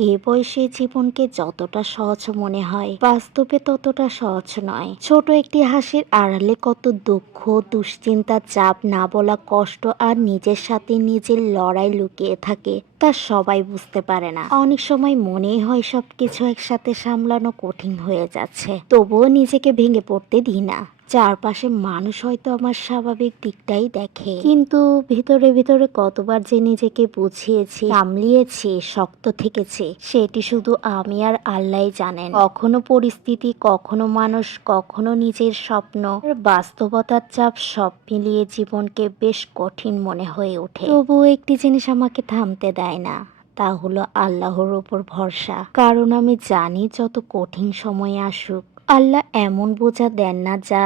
এ বয়সে জীবনকে যতটা সহজ মনে হয় বাস্তবে ততটা সহজ নয়। ছোট একটি হাসির আড়ালে কত দুঃখ, দুশ্চিন্তা, চাপ, না বলা কষ্ট আর নিজের সাথে নিজের লড়াই লুকিয়ে থাকে তা সবাই বুঝতে পারে না। অনেক সময় মনেই হয় সবকিছু একসাথে সামলানো কঠিন হয়ে যাচ্ছে, তবুও নিজেকে ভেঙে পড়তে দিই না। চারপাশে মানুষ হয়তো আমার স্বাভাবিক দিকটাই দেখে, কিন্তু ভিতরে ভিতরে কতবার যে নিজেকে বুঝিয়েছি, সামলিয়েছি, শক্ত থেকেছি সেটি শুধু আমি আর আল্লাহ জানেন। কখনো পরিস্থিতি, কখনো মানুষ, কখনো নিজের স্বপ্ন আর বাস্তবতার চাপ সব মিলিয়ে জীবনকে বেশ কঠিন মনে হয়ে ওঠে। তবুও একটি জিনিস আমাকে থামতে দেয় না, তা হলো আল্লাহর উপর ভরসা। কারণ আমি জানি যত কঠিন সময় আসুক আল্লাহ এমন বোঝা দেন না যা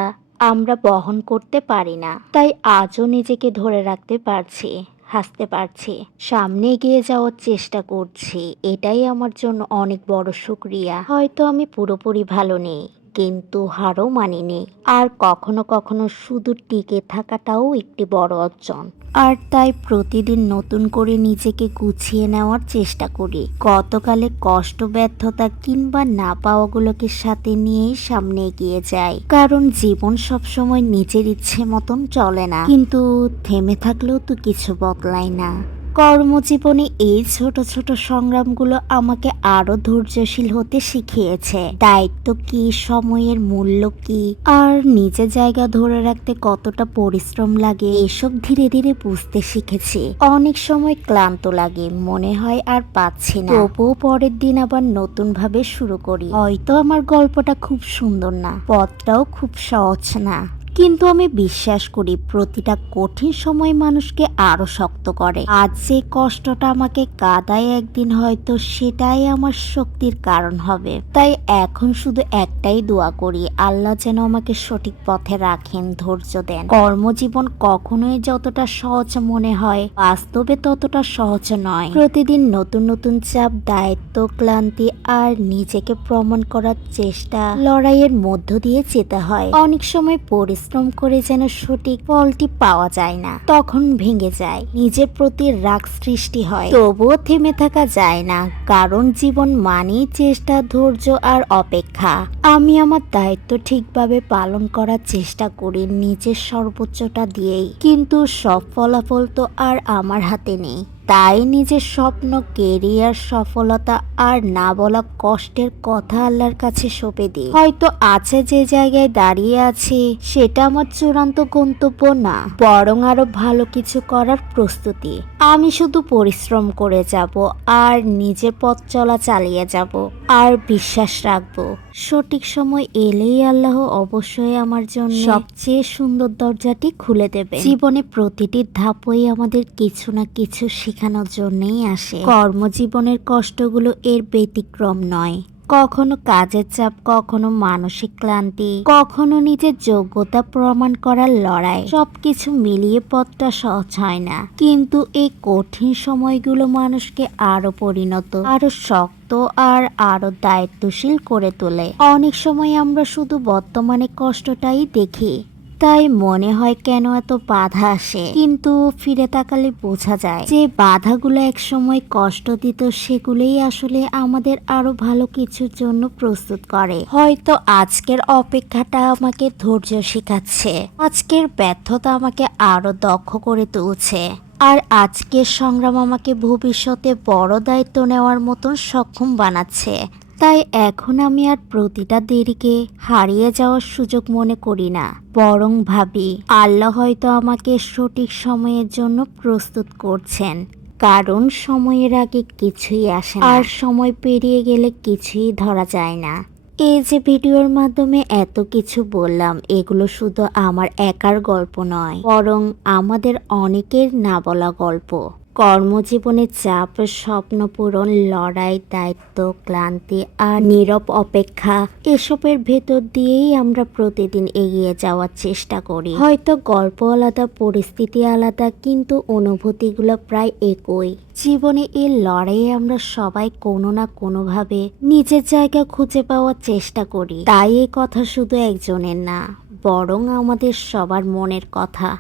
আমরা বহন করতে পারি না। তাই আজও নিজেকে ধরে রাখতে পারছি, হাসতে পারছি, সামনে এগিয়ে যাওয়ার চেষ্টা করছি। এটাই আমার জন্য অনেক বড় শুকরিয়া। হয়তো আমি পুরোপুরি ভালো নেই, কিন্তু হারও মানিনি। আর কখনো কখনো শুধু টিকে থাকাটাও একটি বড় অর্জন। আর তাই প্রতিদিন নতুন করে নিজেকে গুছিয়ে নেওয়ার চেষ্টা করি। গতকালে কষ্ট, ব্যর্থতা কিংবা না পাওয়াগুলোকে সাথে নিয়েই সামনে এগিয়ে যাই। কারণ জীবন সবসময় নিজের ইচ্ছে মতন চলে না, কিন্তু থেমে থাকলেও তো কিছু বদলায় না। কর্মজীবনে এই ছোট ছোট সংগ্রামগুলো আমাকে আরো ধৈর্যশীল হতে শিখিয়েছে। দায়িত্ব কি, সময়ের মূল্য কি, আর নিজের জায়গা ধরে রাখতে কতটা পরিশ্রম লাগে এসব ধীরে ধীরে বুঝতে শিখেছি। অনেক সময় ক্লান্ত লাগে, মনে হয় আর পাচ্ছি না, তবুও পরের দিন আবার নতুন ভাবে শুরু করি। হয়তো আমার গল্পটা খুব সুন্দর না, পথটাও খুব সহজ না, কিন্তু আমি বিশ্বাস করি প্রতিটা কঠিন সময় মানুষকে আরো শক্ত করে। আজ যে কষ্টটা আমাকে কাঁদায়, একদিন হয়তো সেটাই আমার শক্তির কারণ হবে। তাই এখন শুধু একটাই দোয়া করি, আল্লাহ যেন আমাকে সঠিক পথে রাখেন, ধৈর্য দেন। কর্মজীবন কখনোই যতটা সহজ মনে হয় বাস্তবে ততটা সহজ নয়। প্রতিদিন নতুন নতুন চাপ, দায়িত্ব, ক্লান্তি আর নিজেকে প্রমাণ করার চেষ্টা, লড়াইয়ের মধ্য দিয়ে যেতে হয়। অনেক সময় পরিশ্রম করে যেন সঠিক ফলটি পাওয়া যায় না, তখন ভেঙে যায়, নিজের প্রতি রাগ সৃষ্টি হয়। তবুও থেমে থাকা যায় না, কারণ জীবন মানেই চেষ্টা, ধৈর্য আর অপেক্ষা। আমি আমার দায়িত্ব ঠিকভাবে পালন করার চেষ্টা করি, নিজের সর্বোচ্চটা দিয়েই, কিন্তু সব ফলাফল তো আর আমার হাতে নেই। তাই নিজের স্বপ্ন, কেরিয়ার, সফলতা আর না বলা কষ্টের কথা আল্লাহর কাছে সঁপে দিই। হয়তো আছে যে জায়গায় দাঁড়িয়ে আছি সেটা আমার চূড়ান্ত গন্তব্য না, বরং আরো ভালো কিছু করার প্রস্তুতি। আমি শুধু পরিশ্রম করে যাব আর নিজের পথ চলা চালিয়ে যাব, আর বিশ্বাস রাখবো সঠিক সময় এলেই আল্লাহ অবশ্যই আমার জন্য সবচেয়ে সুন্দর দরজাটি খুলে দেবে। জীবনে প্রতিটি ধাপই আমাদের কিছু না কিছু শেখানোর জন্যই আসে। কর্মজীবনের কষ্টগুলো এর ব্যতিক্রম নয়। কখনো কাজের চাপ, কখনো মানসিক ক্লান্তি, কখনো নিজের যোগ্যতা প্রমাণ করার লড়াই, সবকিছু মিলিয়ে পথটা সহজ হয় না। কিন্তু এই কঠিন সময়গুলো মানুষকে আরো পরিণত, আরো শক্ত আর আরো দায়িত্বশীল করে তোলে। অনেক সময় আমরা শুধু বর্তমানে কষ্টটাই দেখি, তাই মনে হয় কেন এত বাধা আসে, কিন্তু ফিরে তাকালে বোঝা যায় যে বাধাগুলো এক সময় কষ্ট দিত, সেগুলোই আসলে আমাদের আরো ভালো কিছুর জন্য প্রস্তুত করে। হয়তো আজকের অপেক্ষাটা আমাকে ধৈর্য শেখাচ্ছে, আজকের ব্যর্থতা আমাকে আরো দক্ষ করে তুলছে, আর আজকের সংগ্রাম আমাকে ভবিষ্যতে বড় দায়িত্ব নেওয়ার মতন সক্ষম বানাচ্ছে। তাই এখন আমি আর প্রতিটা দেরিকে হারিয়ে যাওয়ার সুযোগ মনে করি না, বরং ভাবি আল্লাহ হয়তো আমাকে সঠিক সময়ের জন্য প্রস্তুত করছেন। কারণ সময়ের আগে কিছুই আসে না, আর সময় পেরিয়ে গেলে কিছুই ধরা যায় না। এই যে ভিডিওর মাধ্যমে এত কিছু বললাম, এগুলো শুধু আমার একার গল্প নয়, বরং আমাদের অনেকের না বলা গল্প। কর্মজীবনে চাপ, স্বপ্ন পূরণ, লড়াই, দায়িত্ব, ক্লান্তি আর নীরব অপেক্ষা, এসবের ভেতর দিয়েই আমরা প্রতিদিন এগিয়ে যাওয়ার চেষ্টা করি। হয়তো গল্প আলাদা, পরিস্থিতি আলাদা, কিন্তু অনুভূতিগুলো প্রায় একই। জীবনে এই লড়াইয়ে আমরা সবাই কোনো না কোনোভাবে নিজের জায়গা খুঁজে পাওয়ার চেষ্টা করি। তাই এই কথা শুধু একজনের না, বরং আমাদের সবার মনের কথা।